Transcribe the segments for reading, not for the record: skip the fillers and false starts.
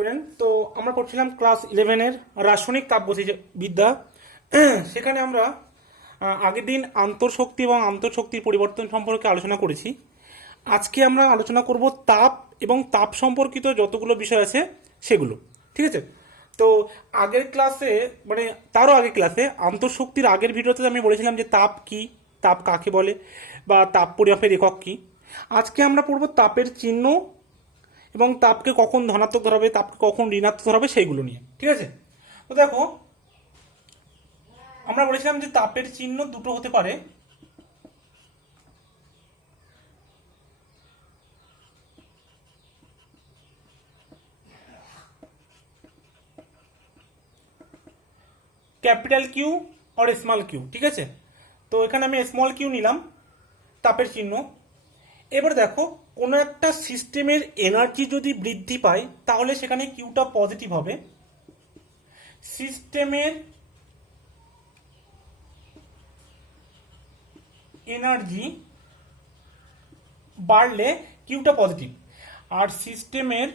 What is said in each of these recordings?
Student. তো আমরা পড়ছিলাম ক্লাস 11-এর রাসায়নিক তাপগতিবিদ্যা। সেখানে আমরা আগের দিন আন্তঃশক্তি এবং আন্তঃশক্তির পরিবর্তন সম্পর্কে আলোচনা করেছি। আজকে আমরা আলোচনা করব তাপ এবং তাপ সম্পর্কিত যতগুলো বিষয় আছে সেগুলো, ঠিক আছে? তো আগের ক্লাসে, মানে তারও আগের ক্লাসে, আন্তঃশক্তির আগের ভিডিওতে আমি বলেছিলাম যে তাপ কি, তাপ কাকে বলে, বা তাপ পরিমাপের একক কি। আজকে আমরা পড়ব তাপের চিহ্ন এবং তাপকে কখন ধনাত্মক ধরাবে, তাপকে কখন ঋণাত্মক ধরাবে, সেইগুলো নিয়ে, ঠিক আছে? তো দেখো, আমরা বলেছিলাম যে তাপের চিহ্ন দুটো হতে পারে। Capital Q R small Q, ঠিক আছে? তো এখানে আমি স্মল কিউ নিলাম তাপের চিহ্ন। এবার দেখো, কোনো একটা সিস্টেমের এনার্জি যদি বৃদ্ধি পায় তাহলে সেখানে কিউটা পজিটিভ হবে। সিস্টেমের এনার্জি বাড়লে কিউটা পজিটিভ, আর সিস্টেমের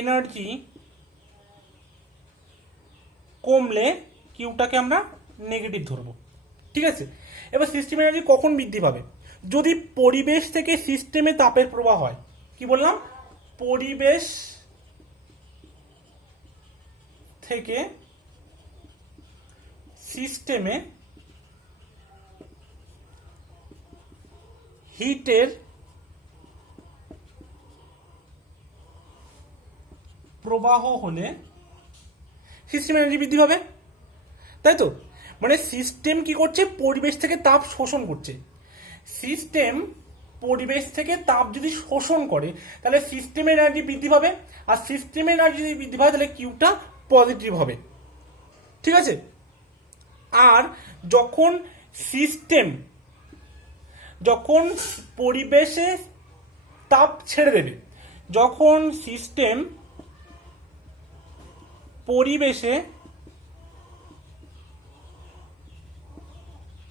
এনার্জি কমলে কিউটাকে আমরা নেগেটিভ ধরবো, ঠিক আছে? এবার সিস্টেম এনার্জি কখন বৃদ্ধি পাবে? যদি পরিবেশ থেকে সিস্টেমে তাপের প্রবাহ হয়। কি বললাম? পরিবেশ থেকে সিস্টেমে হিটের প্রবাহ হলে সিস্টেম এনার্জি বৃদ্ধি পাবে, তাই তো? মানে সিস্টেম কি করছে? পরিবেশ থেকে তাপ শোষণ করছে। সিস্টেম পরিবেশ থেকে তাপ যদি শোষণ করে তাহলে সিস্টেমের এনার্জি বৃদ্ধি পাবে, আর সিস্টেমের এনার্জি যদি বৃদ্ধি পায় তাহলে কিউটা পজিটিভ হবে, ঠিক আছে? আর যখন সিস্টেম পরিবেশে তাপ ছেড়ে দেবে, যখন সিস্টেম পরিবেশে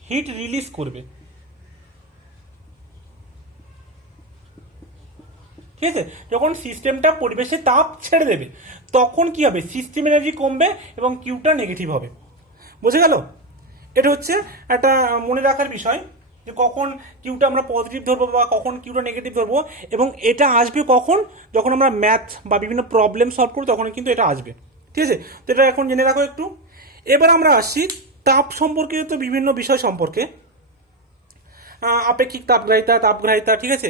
হিট রিলিজ করবে, ঠিক আছে? যখন সিস্টেমটা পরিবেশে তাপ ছেড়ে দেবে তখন কি হবে? সিস্টেম এনার্জি কমবে এবং কিউটা নেগেটিভ হবে। বুঝে গেল? এটা হচ্ছে একটা মনে রাখার বিষয় যে কখন কিউটা আমরা পজিটিভ ধরবো বা কখন কিউটা নেগেটিভ ধরবো, এবং এটা আসবে কখন? যখন আমরা ম্যাথ বা বিভিন্ন প্রবলেম সলভ করবো তখন কিন্তু এটা আসবে, ঠিক আছে? তো এটা এখন জেনে রাখো একটু। এবার আমরা আসছি তাপ সম্পর্কিত বিভিন্ন বিষয় সম্পর্কে। আপেক্ষিক তাপগ্রাহিতা, ঠিক আছে?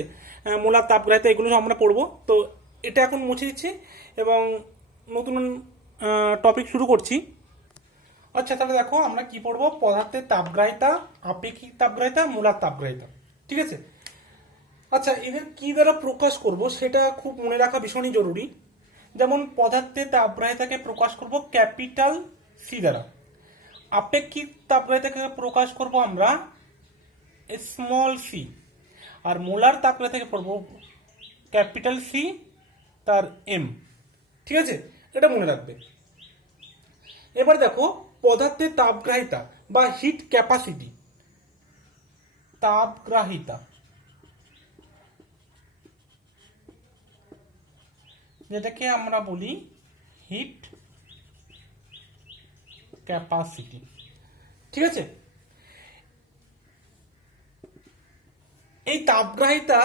মোলার তাপগ্রাহিতা, এগুলো আমরা পড়বো। তো এটা এখন মুছে দিচ্ছি এবং নতুন টপিক শুরু করছি। আচ্ছা, তাহলে দেখো আমরা কি পড়বো? পদার্থের তাপগ্রাহিতা, আপেক্ষিক তাপগ্রাহিতা, মোলার তাপগ্রাহিতা, ঠিক আছে? আচ্ছা, এদের কি দ্বারা প্রকাশ করব সেটা খুব মনে রাখা ভীষণই জরুরি। যেমন পদার্থের তাপগ্রাহিতাকে প্রকাশ করব ক্যাপিটাল সি দ্বারা, আপেক্ষিক তাপগ্রাহিতাকে প্রকাশ করব আমরা স্মল সি, আর মোলার তাপগ্রাহিতাকে পড়ব ক্যাপিটাল সি তার এম, ঠিক আছে? এটা মনে রাখবে। এবার দেখো, পদার্থের তাপগ্রাহিতা বা হিট ক্যাপাসিটি, তাপগ্রাহিতা যেটাকে আমরা বলি হিট ক্যাপাসিটি, ঠিক আছে? এই তাপগ্রাহিতা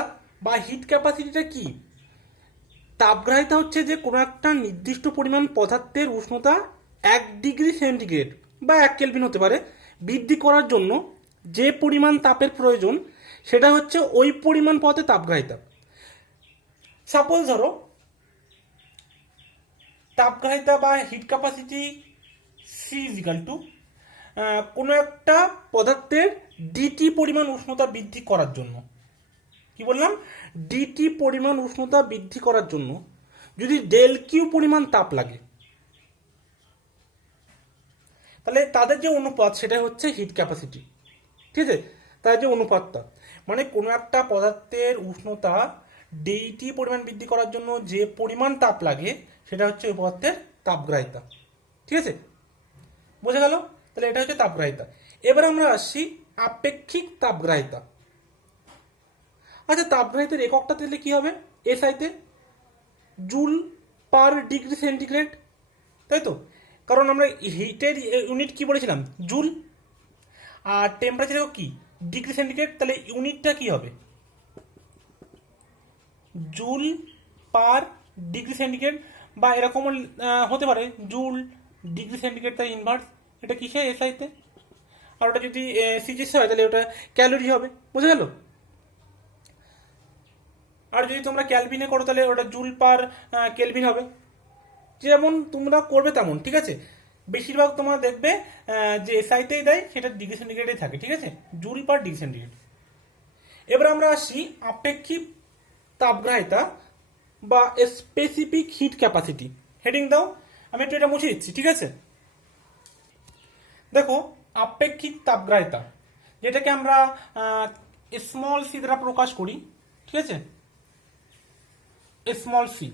বা হিট ক্যাপাসিটিটা কি? তাপগ্রাহিতা হচ্ছে যে কোনো একটা নির্দিষ্ট পরিমাণ পদার্থের উষ্ণতা 1 ডিগ্রি সেন্টিগ্রেড বা 1 কেলভিন হতে পারে বৃদ্ধি করার জন্য যে পরিমাণ তাপের প্রয়োজন সেটা হচ্ছে ওই পরিমাণ পথে তাপগ্রাহিতা। সাপোজ ধরো, তাপগ্রাহিতা বা heat capacity C is equal to কোনো একটা পদার্থের ডিটি পরিমাণ উষ্ণতা বৃদ্ধি করার জন্য। কি বললাম? ডিটি পরিমাণ উষ্ণতা বৃদ্ধি করার জন্য যদি ডেল কিউ পরিমাণ তাপ লাগে তাহলে তাদের যে অনুপাত সেটা হচ্ছে হিট ক্যাপাসিটি, ঠিক আছে? তাদের যে অনুপাতটা, মানে কোনো একটা পদার্থের উষ্ণতা ডিটি পরিমাণ বৃদ্ধি করার জন্য যে পরিমাণ তাপ লাগে সেটা হচ্ছে ওই পদার্থের তাপগ্রাহিতা, ঠিক আছে? বোঝা গেল? তাহলে এটা হচ্ছে তাপগ্রাহিতা। এবার আমরা আসছি আপেক্ষিক তাপগ্রাহিতা। আচ্ছা, তাপগ্রাহিতার এককটা দিলে কি হবে? এসআইতে। জুল পার ডিগ্রি সেন্টিগ্রেড, তাই তো? কারণ আমরা হিটের ইউনিট কি বলেছিলাম? জুল। আর টেম্পারেচার কি? Degree centigrade. তাহলে ইউনিটটা কি হবে? জুল পার ডিগ্রি সেন্টিগ্রেড, বা এরকমও হতে পারে জুল ডিগ্রি সেন্টিগ্রেড তার ইনভার্স। এটা কিসে? এসআইতে। আর ওটা যদি সিজিএস হয় তাহলে ওটা ক্যালোরি হবে। বুঝে গেল? আর যদি তোমরা ক্যালভিনে করো তাহলে ওটা জুল পার কেলভিন হবে। যেমন তোমরা করবে তেমন, ঠিক আছে? বেশিরভাগ তোমরা দেখবে যে এসআইতেই দেয়, সেটা ডিগ্রি সেন্টিগ্রেডেই থাকে, ঠিক আছে? Joule per degree centigrade. এবার আমরা আসি আপেক্ষিক তাপগ্রাহিতা বা স্পেসিফিক হিট ক্যাপাসিটি। হেডিং দাও, আমি একটু এটা মুছে দিচ্ছি, ঠিক আছে? দেখো, আপেক্ষিক তাপগ্রাহিতা যেটাকে আমরা স্মল সি দ্বারা প্রকাশ করি, ঠিক আছে? স্মল সি,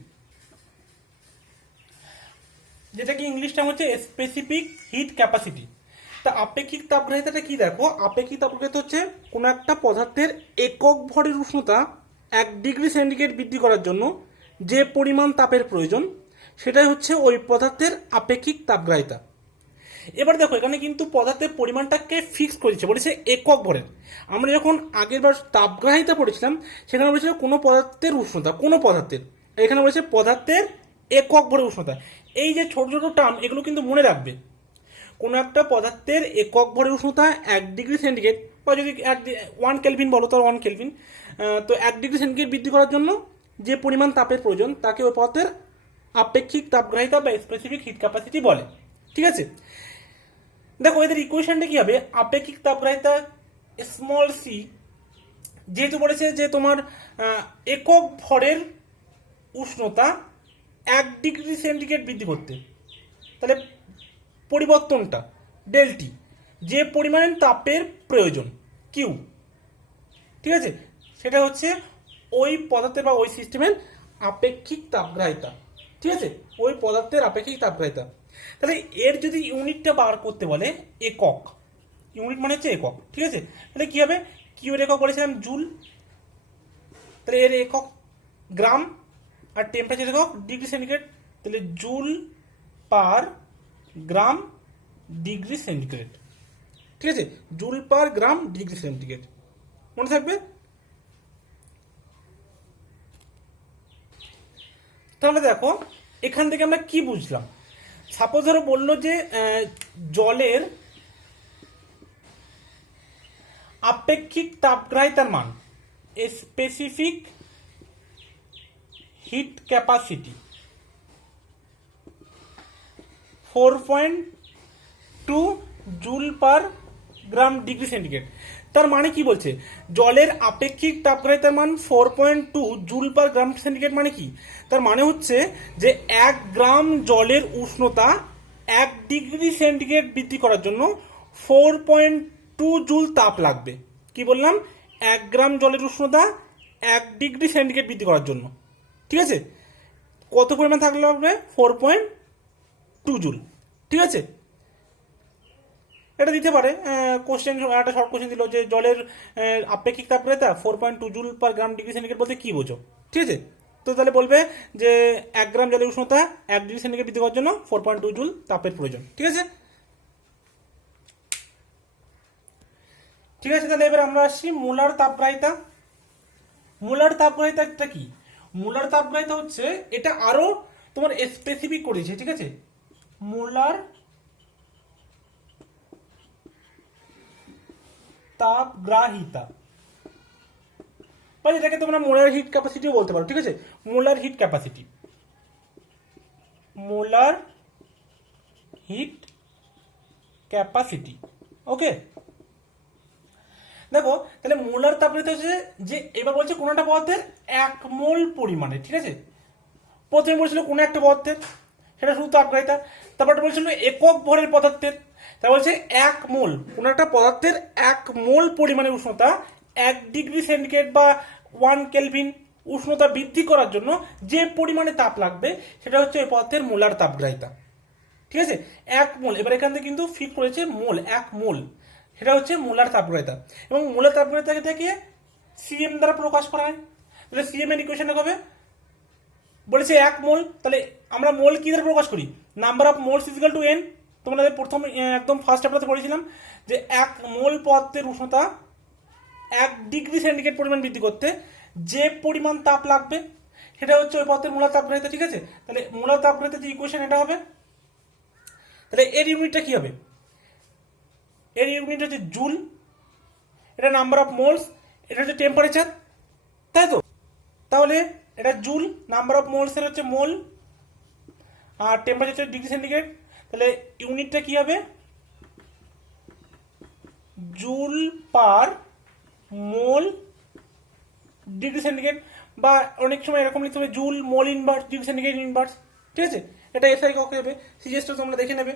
যেটা কি ইংলিশ টার্ম হচ্ছে স্পেসিফিক হিট ক্যাপাসিটি। তা আপেক্ষিক তাপগ্রাহিতাটা কি? দেখো, আপেক্ষিক তাপগ্রাহিতা হচ্ছে কোনো একটা পদার্থের একক ভরের উষ্ণতা 1 ডিগ্রি সেন্টিগ্রেড বৃদ্ধি করার জন্য যে পরিমাণ তাপের প্রয়োজন, সেটাই হচ্ছে ওই পদার্থের আপেক্ষিক তাপগ্রাহিতা। এবার দেখো, এখানে কিন্তু পদার্থের পরিমাণটাকে ফিক্স করেছে, বলেছে একক ভরের। আমরা যখন আগের বার তাপগ্রাহিতা পড়েছিলাম সেখানে বলেছিল কোনো পদার্থের উষ্ণতা, কোনো পদার্থের। এখানে বলেছে পদার্থের একক ভরের উষ্ণতা। এই যে ছোট ছোট টার্ম, এগুলো কিন্তু মনে রাখবে। কোনো একটা পদার্থের একক ভরের উষ্ণতা 1 ডিগ্রি সেন্টিগ্রেড, বা যদি 1 কেলভিন বলো তো 1 কেলভিন, তো 1 ডিগ্রি সেন্টিগ্রেড বৃদ্ধি করার জন্য যে পরিমাণ তাপের প্রয়োজন তাকে ওই পদার্থের আপেক্ষিক তাপগ্রাহিতা বা স্পেসিফিক হিট ক্যাপাসিটি বলে, ঠিক আছে? দেখো, এদের ইকুয়েশনটা কি হবে? আপেক্ষিক তাপগ্রাহিতা স্মল সি, যেহেতু বলেছে যে তোমার একক ভরের উষ্ণতা 1 ডিগ্রি সেন্টিগ্রেড বৃদ্ধি করতে, তাহলে পরিবর্তনটা ডেলটি, যে পরিমাণ তাপের প্রয়োজন কিউ, ঠিক আছে? সেটা হচ্ছে ওই পদার্থের বা ওই সিস্টেমের আপেক্ষিক তাপগ্রাহিতা, ঠিক আছে? ওই পদার্থের আপেক্ষিক তাপগ্রাহিতা। তাহলে এর যদি ইউনিটটা বার করতে বলে একক, ইউনিট মানে হচ্ছে একক, ঠিক আছে? তাহলে কি হবে? কিউ এর একক বলেছিলাম জুল, তাহলে এর একক গ্রাম, আর টেম্পারেচার একক ডিগ্রি সেন্টিগ্রেড, তাহলে জুল পার গ্রাম ডিগ্রি সেন্টিগ্রেড, ঠিক আছে? জুল পার গ্রাম ডিগ্রি সেন্টিগ্রেড, মনে থাকবে? তাহলে দেখো, এখান থেকে আমরা কি বুঝলাম? সাপোজ ধরো বললো যে জলের আপেক্ষিক তাপগ্রাহিতার মান, specific heat capacity 4.2 joule per গ্রাম ডিগ্রি সেন্টিগ্রেড। তার মানে কি বলছে? জলের আপেক্ষিক তাপগ্রাহিতার মান 4.2 জুল পার গ্রাম সেন্টিগ্রেড। মানে কি? তার মানে হচ্ছে যে 1 গ্রাম জলের উষ্ণতা 1 ডিগ্রি সেন্টিগ্রেড বৃদ্ধি করার জন্য 4.2 জুল তাপ লাগবে। কি বললাম? 1 গ্রাম জলের উষ্ণতা 1 ডিগ্রি সেন্টিগ্রেড বৃদ্ধি করার জন্য, ঠিক আছে? কত পরিমাণ থাকলে লাগবে? 4.2 জুল, ঠিক আছে? এটা দিতে পারে কোশ্চেন, একটা শর্ট কোশ্চেন দিল যে জলের আপেক্ষিক তাপগ্রাহিতা 4.2 জুল পার গ্রাম ডিগ্রি সেন্টিগ্রেড বলতে কি বোঝো, ঠিক আছে? তো তাহলে বলবে যে 1 গ্রাম জলের উষ্ণতা 1 ডিগ্রি সেন্টিগ্রেড বৃদ্ধি করার জন্য 4.2 জুল তাপের প্রয়োজন, ঠিক আছে? ঠিক আছে, তাহলে এবার আমরা আসছি মোলার তাপগ্রাহিতা। মোলার তাপগ্রাহিতাটা কি? মোলার তাপগ্রাহিতা হচ্ছে, এটা আরো তোমার স্পেসিফিক করেছে, ঠিক আছে? মোলার তাপগ্রাহিতা, বা যেটাকে তোমরা মোলার হিট ক্যাপাসিটিও বলতে পারো, ঠিক আছে? Molar heat capacity, molar heat capacity, okay? দেখো, তাহলে মোলার তাপগ্রাহিতা হচ্ছে যে, এবার বলছে কোন একটা পদার্থের 1 মোল পরিমাণে, ঠিক আছে? প্রথমে বলছিল কোন একটা পদার্থের, সেটা শুধু তাপগ্রাহিতা। তারপর বলছিল একক ভরের পদার্থের, তা বলছে 1 মোল, কোন একটা পদার্থের 1 মোল পরিমাণের উষ্ণতা 1 ডিগ্রি সেন্টিগ্রেড বা 1 কেলভিন উষ্ণতা বৃদ্ধি করার জন্য যে পরিমাণে তাপ লাগবে সেটা হচ্ছে ওই পদার্থের মোলার তাপগ্রাহিতা, ঠিক আছে? 1 মোল, এবার এখান থেকে কিন্তু ফিক্স করেছে মোল, 1 মোল, সেটা হচ্ছে মোলার তাপগ্রাহিতা। এবং মোলার তাপগ্রাহিতাকে সিএম দ্বারা প্রকাশ করা হয়। তাহলে সিএম এর ইকুয়েশন হবে বলেছে 1 মোল, তাহলে আমরা মোল কি দ্বারা প্রকাশ করি, number of moles is equal two n। তোমাদের প্রথম একদম ফার্স্ট চ্যাপ্টারে পড়েছিলাম যে 1 মোল পদার্থের উষ্ণতা 1 ডিগ্রি সেন্টিগ্রেড পরিমাণ বৃদ্ধি করতে যে পরিমাণ তাপ লাগবে সেটা হচ্ছে ওই পদার্থের মোলার তাপগ্রাহিতা, ঠিক আছে। তাহলে মোলার তাপগ্রাহিতা যে ইকুয়েশন এটা হবে, তাহলে এর ইউনিটটা কি হবে, এর ইউনিট হচ্ছে জুল, এটা নাম্বার অফ মোলস, এটা হচ্ছে টেম্পারেচার, তাই তো। তাহলে এটা জুল, নাম্বার অফ মোলস এর হচ্ছে মোল, আর টেম্পারেচার ডিগ্রি সেন্টিগ্রেড, তাহলে ইউনিটটা কি হবে, জুল পার মোল ডিগ্রি সেন্টিগ্রেড, বা অনেক সময় এরকম লিখতে হবে joule mole inverse degree centigrade inverse, ঠিক আছে। এটা এসআই কক্ষে হবে, সিজিএসটা তোমরা দেখে নেবে।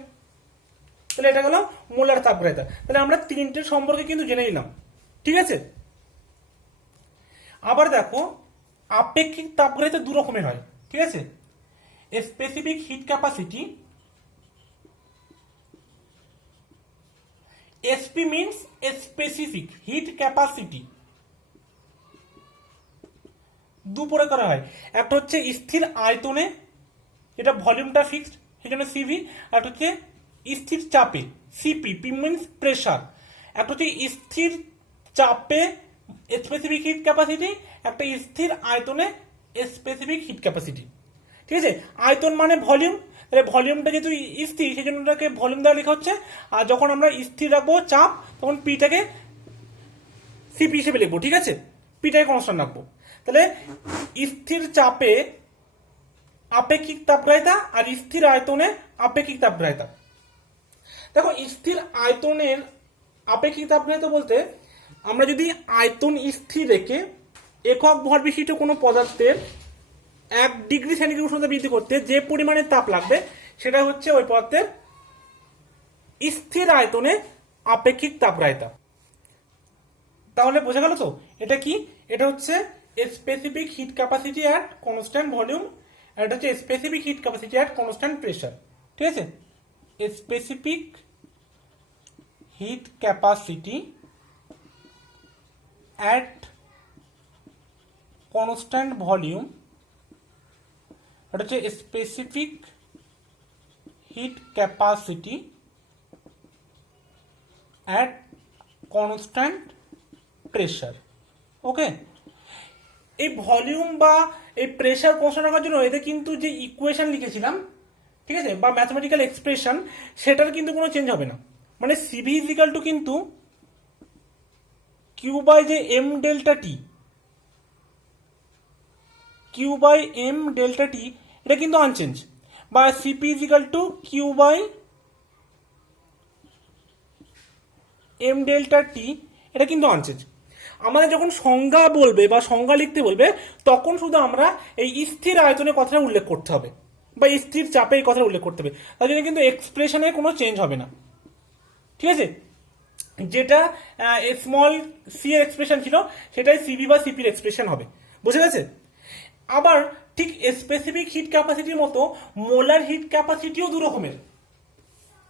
তাহলে এটা গেল মোলার তাপগ্রাহিতা। তাহলে আমরা তিনটে সম্পর্কে কিন্তু জেনে নিলাম, ঠিক আছে। আবার দেখো আপেক্ষিক তাপগ্রাহিতা দু রকমের হয়, ঠিক আছে। Specific heat capacity, SP means specific heat capacity, দু প্রকার হয়। একটা হচ্ছে স্থির আয়তনে, এটা ভলিউমটা ফিক্সড সেজন্য সিভি, আর একটা হচ্ছে স্থির চাপে সিপি, পি মিনস প্রেসার। একটা হচ্ছে স্থির চাপে স্পেসিফিক হিট ক্যাপাসিটি, একটা স্থির আয়তনে স্পেসিফিক হিট ক্যাপাসিটি, ঠিক আছে। আয়তন মানে ভলিউম, তাহলে ভলিউমটা যেহেতু স্থির সেই জন্য ওটাকে ভলিউম দ্বারা লেখা হচ্ছে, আর যখন আমরা স্থির রাখবো চাপ তখন পিটাকে সিপি হিসেবে লিখবো, ঠিক আছে, পিটাকে কনস্ট্যান্ট রাখবো। তাহলে স্থির চাপে আপেক্ষিক তাপগ্রাহিতা আর স্থির আয়তনে আপেক্ষিক তাপগ্রাহিতা। দেখো স্থির আয়তনের আপেক্ষিক তাপগ্রাহিতা বলতে আমরা যদি আয়তন স্থির রেখে একক ভর বিশিষ্ট কোনো পদার্থের 1 ডিগ্রি সেন্টিগ্রেড উষ্ণতা বৃদ্ধি করতে যে পরিমাণে তাপ লাগবে সেটা হচ্ছে ওই পদার্থের স্থির আয়তনে আপেক্ষিক তাপগ্রাহিতা। তাহলে বোঝা গেল তো এটা কি, এটা হচ্ছে specific heat capacity at constant volume, আর এটা হচ্ছে specific heat capacity at constant pressure, ঠিক আছে। Specific heat capacity at constant volume, এটা হচ্ছে specific heat capacity at constant pressure, okay. এই ভলিউম বা এই প্রেসার কনস্ট্যান্ট রাখার জন্য এতে কিন্তু যে ইকুয়েশন লিখেছিলাম, ঠিক আছে, বা ম্যাথমেটিক্যাল এক্সপ্রেশন, সেটার কিন্তু কোনো চেঞ্জ হবে না। মানে সিভি ইজ ইকুয়াল টু কিন্তু কিউ বাই যে M delta T, Q by M delta T, এটা কিন্তু আনচেঞ্জ, বা CP is equal to Q by M delta T, এটা কিন্তু আনচেঞ্জ। আমাদের যখন সংজ্ঞা বলবে বা সংজ্ঞা লিখতে বলবে তখন শুধু আমরা এই স্থির আয়তনের কথাটা উল্লেখ করতে হবে বা স্থির চাপে এই কথাটা উল্লেখ করতে হবে, তার জন্য কিন্তু এক্সপ্রেশনের কোনো চেঞ্জ হবে না, ঠিক আছে। যেটা স্মল সি এর এক্সপ্রেশন ছিল সেটাই সিবি বা সিপির এক্সপ্রেশন হবে, বুঝে গেছে। আবার ঠিক স্পেসিফিক হিট ক্যাপাসিটির মতো মোলার হিট ক্যাপাসিটিও দু রকমের,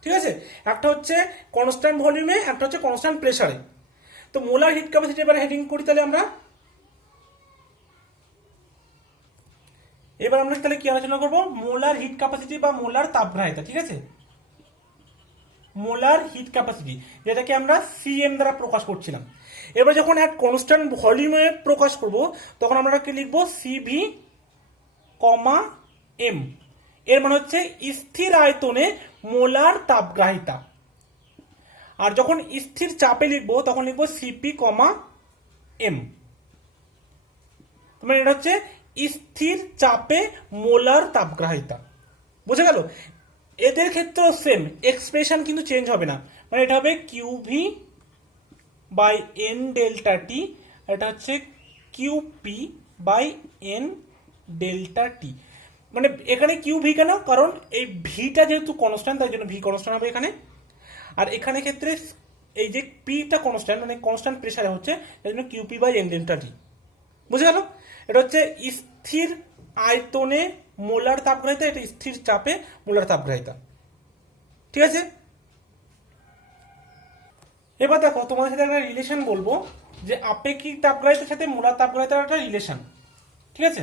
ঠিক আছে। একটা হচ্ছে কনস্ট্যান্ট ভলিউমে, একটা হচ্ছে কনস্ট্যান্ট প্রেসারে। তো মোলার হিট ক্যাপাসিটি এবার হেডিং করি, তাহলে আমরা তাহলে কি আলোচনা করবো, মোলার হিট ক্যাপাসিটি বা মোলার তাপগ্রাহিতা, ঠিক আছে। মোলার হিট ক্যাপাসিটি যেটাকে আমরা সিএম দ্বারা প্রকাশ করছিলাম। এবার যখন এক কনস্ট্যান্ট ভলিউমে প্রকাশ করব তখন আমরা কি লিখবো, সিভি কমা এম, এর মানে হচ্ছে স্থির আয়তনে মোলার তাপগ্রাহিতা। আর যখন স্থির চাপে লিখবো তখন লিখবো সিপি কমা এম, মানে এটা হচ্ছে স্থির চাপে মোলার তাপগ্রাহিতা, বুঝে গেল। এদের ক্ষেত্রেও সেম এক্সপ্রেশন কিন্তু চেঞ্জ হবে না, মানে এটা হবে QV by N delta T, এটা হচ্ছে কিউপি বাই এন ডেল্টা টি। মানে এখানে কিউভি কেন, কারণ এই ভিটা যেহেতু কনস্ট্যান্ট তাই জন্য ভি কনস্ট্যান্ট হবে এখানে, আর এখানে ক্ষেত্রে এই যে পিটা কনস্ট্যান্ট মানে কনস্ট্যান্ট প্রেসারে হচ্ছে তাই জন্য কিউপি বাই এন ডেল্টা টি, বুঝে গেল। এটা হচ্ছে স্থির আয়তনে মোলার তাপগ্রাহিতা, এটা স্থির চাপে মোলার তাপগ্রাহিতা, ঠিক আছে। এবার দেখো তোমাদের সাথে একটা রিলেশন বলবো যে আপেক্ষিক তাপগ্রাহিতার সাথে মোলার তাপগ্রাহিতার একটা রিলেশন, ঠিক আছে।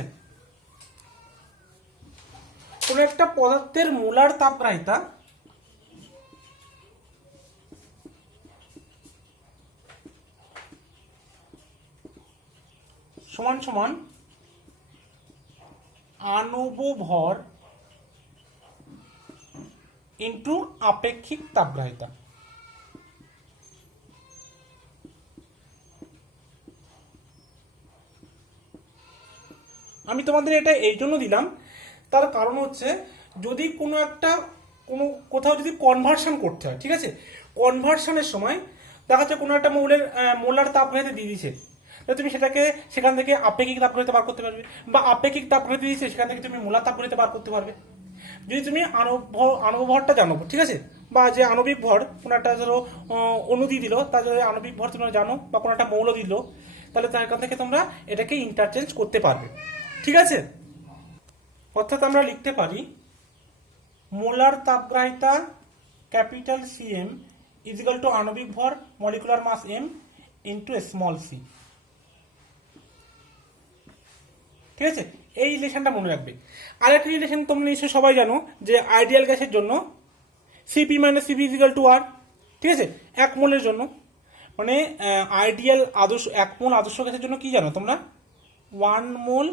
কোন একটা পদার্থের মোলার তাপগ্রাহিতা সমান সমান আণব ভর ইন্টু আপেক্ষিক তাপগ্রাহিতা। আমি তোমাদের এটা এই জন্য দিলাম, তার কারণ হচ্ছে যদি কোথাও যদি কনভার্সন করতে হয়, ঠিক আছে, কনভার্সনের সময় দেখা যাচ্ছে কোনো একটা মৌলের মোলার তাপগ্রাহিতা দিয়ে দিয়েছে, তুমি সেটাকে সেখান থেকে আপেক্ষিক তাপগ্রাহিতা বার করতে পারবে, বা আপেক্ষিক তাপগ্রাহিতা দিয়েছে সেখান থেকে তুমি মোলার তাপগ্রাহিতা বার করতে পারবে। যদি তুমি আণব ভরটা জানো, ঠিক আছে, বা যে আণবিক ভর কোনো একটা ধরো অণু দিয়ে দিল, তার যদি আণবিক ভর তোমরা জানো, বা কোনো একটা মৌল দিল, তাহলে তার থেকে তোমরা এটাকে ইন্টারচেঞ্জ করতে পারবে, ঠিক আছে। অর্থাৎ আমরা লিখতে পারি মোলার তাপগ্রাহিতা capital CM is equal to আণবিক ভর molecular mass M into small C, ঠিক আছে। এই রিলেশনটা মনে রাখবে। আরেকটা রিলেশন তোমরা নিশ্চয়ই সবাই জানো, যে আইডিয়াল গ্যাসের জন্য CP minus CP is equal to R, ঠিক আছে, এক মোলের জন্য, মানে আইডিয়াল আদর্শ এক মোল আদর্শ গ্যাসের জন্য কি জানো তোমরা, 1 mole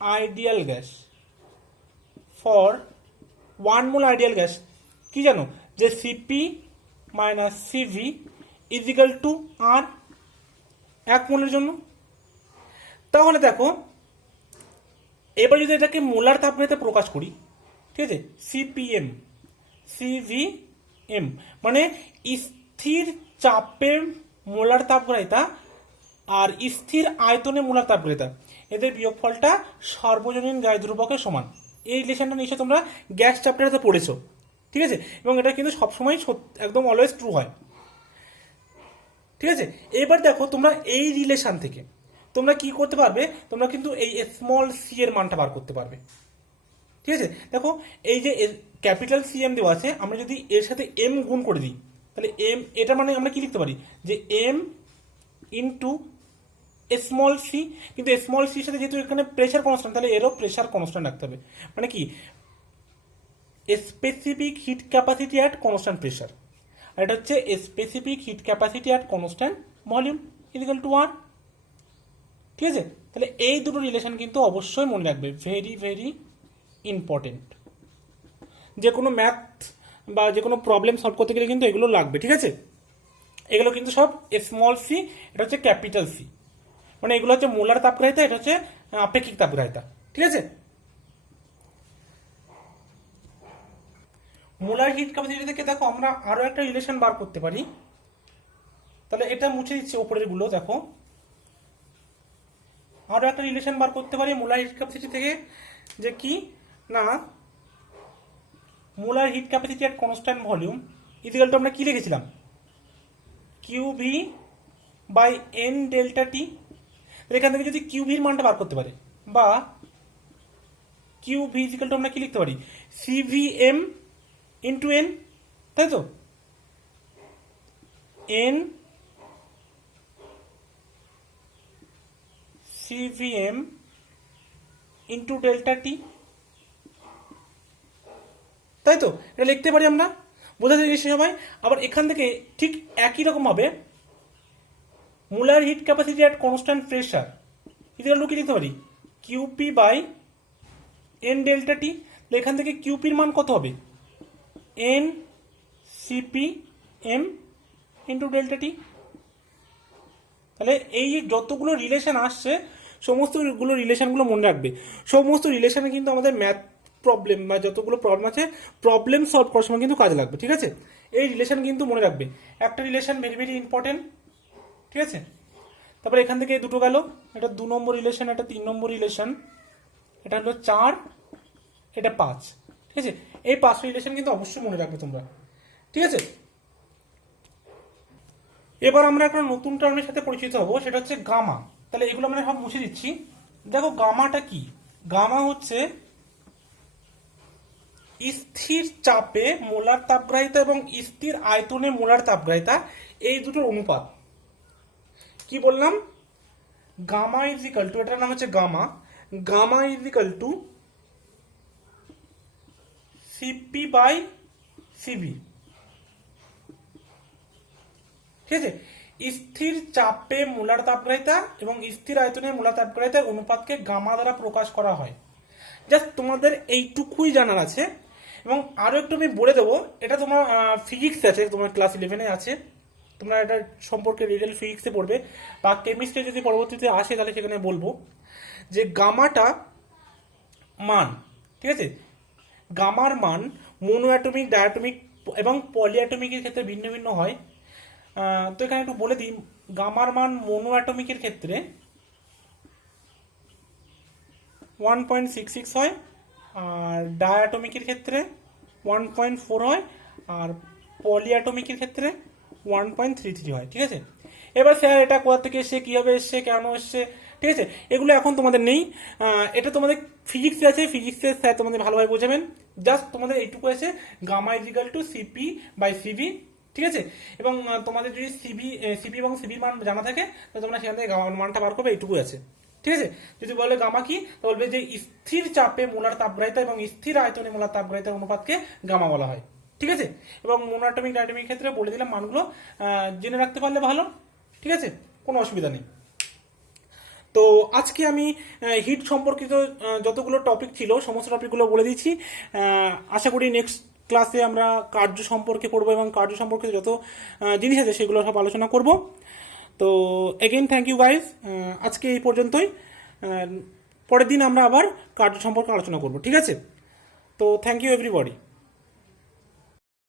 ideal gas for 1 mole ideal gas কি জানো, যে CP minus CV is equal to R, এক মোলের জন্য। তাহলে দেখো এবার যদি এটাকে মোলার তাপগ্রাহিতা প্রকাশ করি, ঠিক আছে, সিপিএম সিভিএম মানে স্থির চাপে মোলার তাপগ্রাহিতা আর স্থির আয়তনে মোলার তাপগ্রাহিতা, এদের বিয়োগফলটা সর্বজনীন গ্যাস ধ্রুবকের সমান। এই রিলেশনটা নিশ্চয়ই তোমরা গ্যাস চ্যাপ্টারে পড়েছো, ঠিক আছে, এবং এটা কিন্তু সবসময় একদম অলওয়েজ ট্রু হয়, ঠিক আছে। এবার দেখো তোমরা এই রিলেশন থেকে তোমরা কি করতে পারবে, তোমরা কিন্তু এই স্মল সি এর মানটা বার করতে পারবে, ঠিক আছে। দেখো এই যে ক্যাপিটাল সি এম দেওয়া আছে, আমরা যদি এর সাথে এম গুণ করে দিই, তাহলে এম, এটা মানে আমরা কি লিখতে পারি, যে এম ইন্টু স্মল সি, কিন্তু স্মল সির সাথে যেহেতু এখানে প্রেশার কনস্ট্যান্ট, তাহলে এরও প্রেশার কনস্ট্যান্ট রাখতে হবে, মানে কি specific heat capacity at constant pressure, আর এটা হচ্ছে specific heat capacity at constant volume equal to 1, ঠিক আছে। তাহলে এই দুটো রিলেশন কিন্তু অবশ্যই মনে রাখবে, ভেরি ভেরি ইম্পর্টেন্ট। যে কোনো ম্যাথ বা যে কোনো প্রবলেম সলভ করতে গেলে কিন্তু এগুলো লাগবে, ঠিক আছে। এগুলো কিন্তু সব স্মল সি, এটা হচ্ছে ক্যাপিটাল সি, মানে এগুলো হচ্ছে মোলার তাপগ্রাহিতা, এটা হচ্ছে আপেক্ষিক তাপগ্রাহিতা, ঠিক আছে। মোলার হিট ক্যাপাসিটি থেকে দেখো আমরা আরো একটা রিলেশন বার করতে পারি, তাহলে এটা মুছে দিচ্ছি ওপরের গুলো। দেখো আরো একটা রিলেশন বার করতে পারি মোলার হিট ক্যাপাসিটি থেকে, যে কি না মোলার হিট ক্যাপাসিটি এট কনস্ট্যান্ট ভলিউম ইকুয়াল টু আমরা কি লিখেছিলাম, QV by N delta T. এখান থেকে যদি কিউভির মানটা বার করতে পারে, বা কিউভি ইকুয়াল টু আমরা কি লিখতে পারি, সিভিএম ইন্টু এন, তাই তো, এন সিভিএম ইন্টু ডেল্টা টি, তাই তো, এটা লিখতে পারি আমরা, বোঝা যাচ্ছে সবাই। আবার এখান থেকে ঠিক একই রকম ভাবে molar heat capacity at constant pressure equal to কি লিখতে পারি, QP by N delta T. এখান থেকে কিউপির মান কত হবে, N CP M into delta T. তাহলে এই যতগুলো রিলেশন আসছে সমস্তগুলো রিলেশনগুলো মনে রাখবে। সমস্ত রিলেশনে কিন্তু আমাদের ম্যাথ প্রবলেম বা যতগুলো প্রবলেম আছে প্রবলেম সলভ করার সময় কিন্তু কাজে লাগবে, ঠিক আছে। এই রিলেশন কিন্তু মনে রাখবে, একটা রিলেশন ভেরি ভেরি ইম্পর্টেন্ট, ঠিক আছে। তারপরে এখান থেকে দুটো গেল, এটা 2 নম্বর রিলেশন, এটা 3 নম্বর রিলেশন, এটা হলো 4, এটা 5, ঠিক আছে। এই 5টা রিলেশন কিন্তু অবশ্যই মনে রাখবে তোমরা, ঠিক আছে। এবার আমরা একটা নতুন টার্মের সাথে পরিচিত হব, সেটা হচ্ছে গামা। তাহলে এগুলো আমরা সব মুছে দিচ্ছি। দেখো গামাটা কি, গামা হচ্ছে স্থির চাপে মোলার তাপগ্রাহিতা এবং স্থির আয়তনে মোলার তাপগ্রাহিতা, এই দুটোর অনুপাত। কি বললাম, গামা ইজ ইকাল টু, এটার নাম হচ্ছে gamma, gamma is equal to C P by. ঠিক আছে, স্থির চাপে মোলার তাপগ্রাহিতা এবং স্থির আয়তনে মোলার তাপগ্রাহিতার অনুপাতকে গামা দ্বারা প্রকাশ করা হয়। জাস্ট তোমাদের এইটুকুই জানার আছে। এবং আরো একটু আমি বলে দেবো, এটা তোমার ফিজিক্স আছে, তোমার ক্লাস 11-এ আছে, তোমরা এটা সম্পর্কে ডিটেল ফিজিক্সে পড়বে, বা কেমিস্ট্রি যদি পরবর্তীতে আসে তাহলে সেখানে বলবো যে গামাটা মান, ঠিক আছে, গামার মান মনোঅ্যাটমিক, ডায়াটমিক এবং পলিঅ্যাটমিকের ক্ষেত্রে ভিন্ন ভিন্ন হয়। তো এখানে একটু বলে দিই, গামার মান মনোঅ্যাটমিকের ক্ষেত্রে 1.66 হয়, আর ডায়াটমিকের ক্ষেত্রে 1.4 হয়, আর পলিঅ্যাটমিকের ক্ষেত্রে 1.33 হয়। ঠিক আছে, এবার স্যার এটা কোথা থেকে এসছে, কীভাবে এসছে, কেন এসছে, ঠিক আছে, এগুলো এখন তোমাদের নেই। এটা তোমাদের ফিজিক্সে আছে, ফিজিক্সের স্যার তোমাদের ভালোভাবে বোঝাবেন। জাস্ট তোমাদের এইটুকু আছে, gamma is equal to C P by. ঠিক আছে, এবং তোমাদের যদি সিপি এবং সিবির মান জানা থাকে তাহলে তোমরা সেখান থেকে গামার মানটা বার করবে, এইটুকু আছে। ঠিক আছে, যদি বলে গামা কি, তো বলবে যে স্থির চাপে মোলার তাপগ্রাহিতা এবং স্থির আয়তনে মোলার তাপগ্রাহিতার অনুপাতকে গামা বলা হয়। ঠিক আছে, এবং মোনোঅ্যাটমিক ডায়াটমিক ক্ষেত্রে বলে দিলাম মানগুলো, জেনে রাখতে পারলে ভালো। ঠিক আছে, কোনো অসুবিধা নেই। তো আজকে আমি হিট সম্পর্কিত যতগুলো টপিক ছিল সমস্ত টপিকগুলো বলে দিচ্ছি। আশা করি নেক্সট ক্লাসে আমরা কার্য সম্পর্কে পড়বো এবং কার্য সম্পর্কিত যত জিনিস আছে সেগুলো সব আলোচনা করব। তো এগেইন থ্যাংক ইউ গাইজ, আজকে এই পর্যন্তই। পরের দিন আমরা আবার কার্য সম্পর্কে আলোচনা করব। ঠিক আছে, তো থ্যাংক ইউ এভরিবডি।